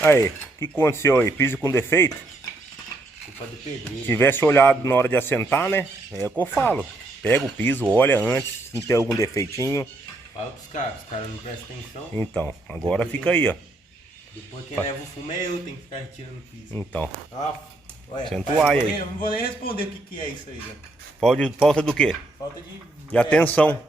Aí, o que aconteceu aí? Piso com defeito? Culpa do pedreiro. Se tivesse olhado na hora de assentar, né? É o que eu falo. Pega o piso, olha antes, se tem algum defeitinho. Fala pros caras, os caras não prestam atenção. Então, agora fica aí, ó. Depois quem leva o fumo é eu, tem que ficar retirando o piso. Então, Olha, senta o ai aí. eu não vou nem responder o que é isso aí, já. Falta do quê? Falta De atenção.